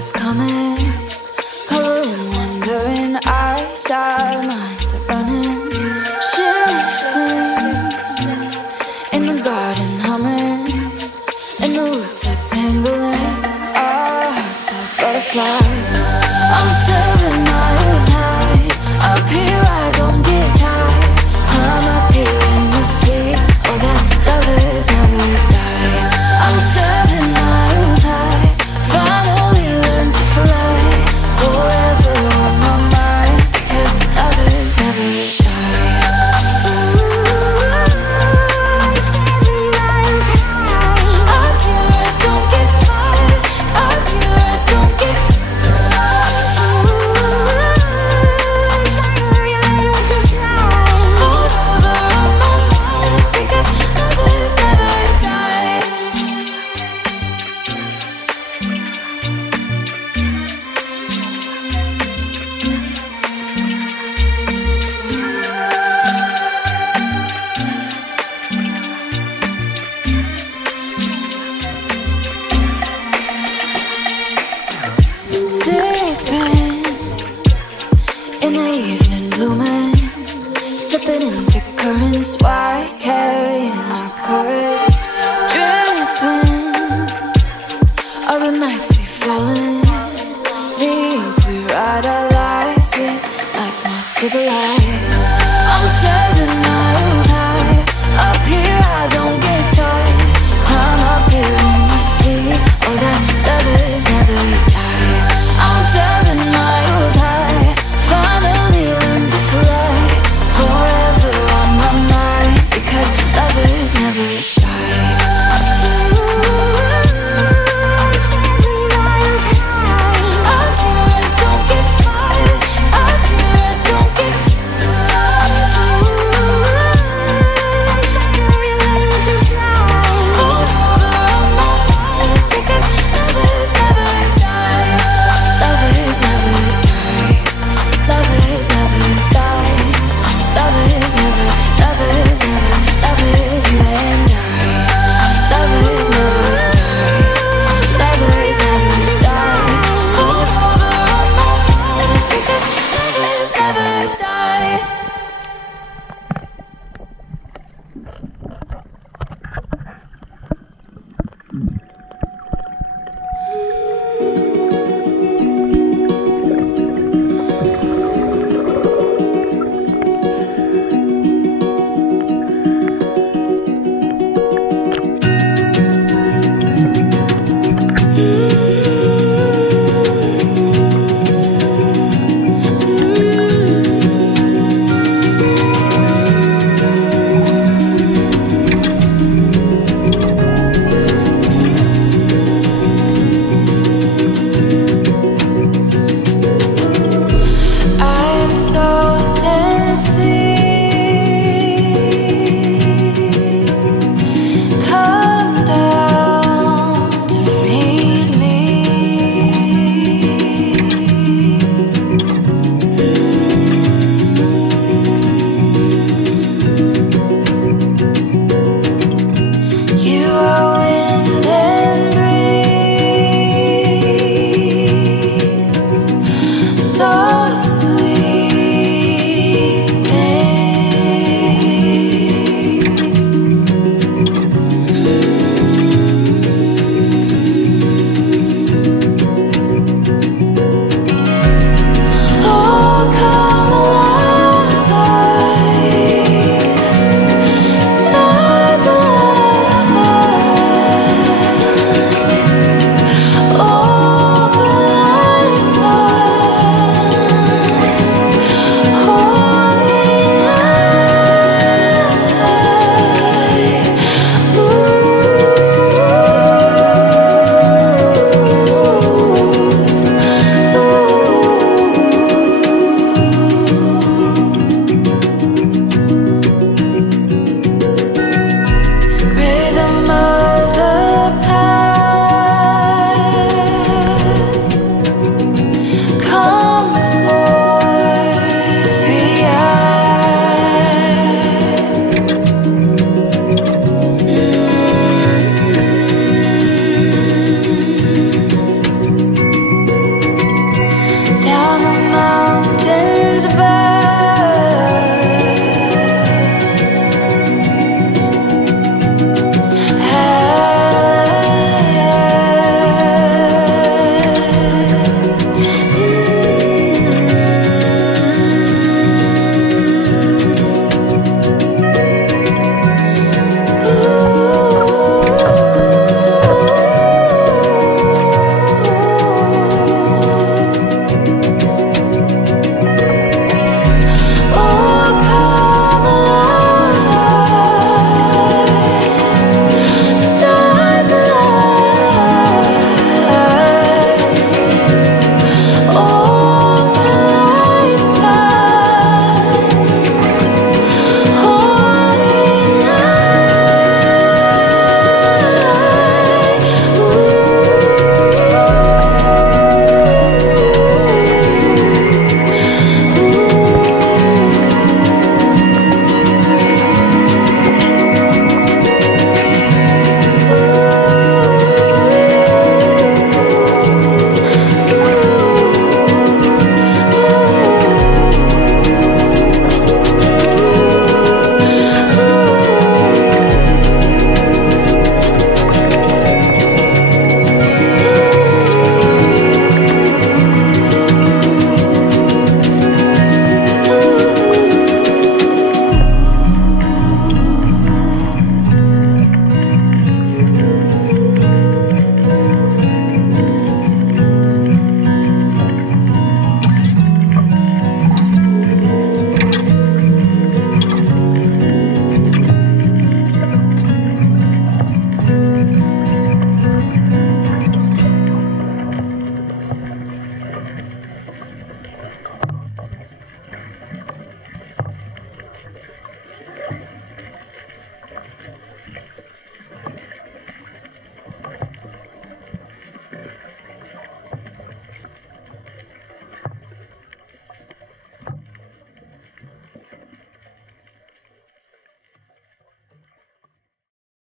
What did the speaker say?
what's coming. Coloring, wondering eyes, our minds are running, shifting in the garden, humming, and the roots are tangling. Our hearts are butterflies. I'm 7 miles high. Up here I don't get tired. Climb up here and you'll see, oh, that lovers never die. I'm 7 miles high. Finally learned to fly. Forever on my mind, because lovers never die. I'm 7 miles high. Up here I don't get tired. Up here I don't get tired. In the evening blooming, slipping into currents, white carrying our courage, dripping all the nights we fallen, the ink we write our lives with, like moths to the light.